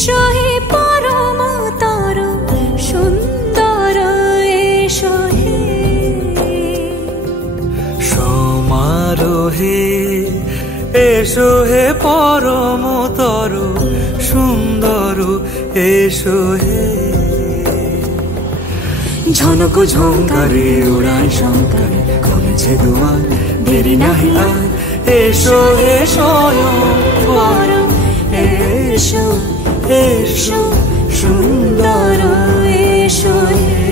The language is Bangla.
এসো হে পরমতর সুন্দর এসো হে সমারোহে এসো হে পরমতর সুন্দর এসো হে ঝনক ঝঙ্কারে উড়ায় শঙ্কারে খুলেছে দুয়ার দেরি নাহি আর এসো হে স্বয়ং পরম এসো এসো সুন্দর এসো হে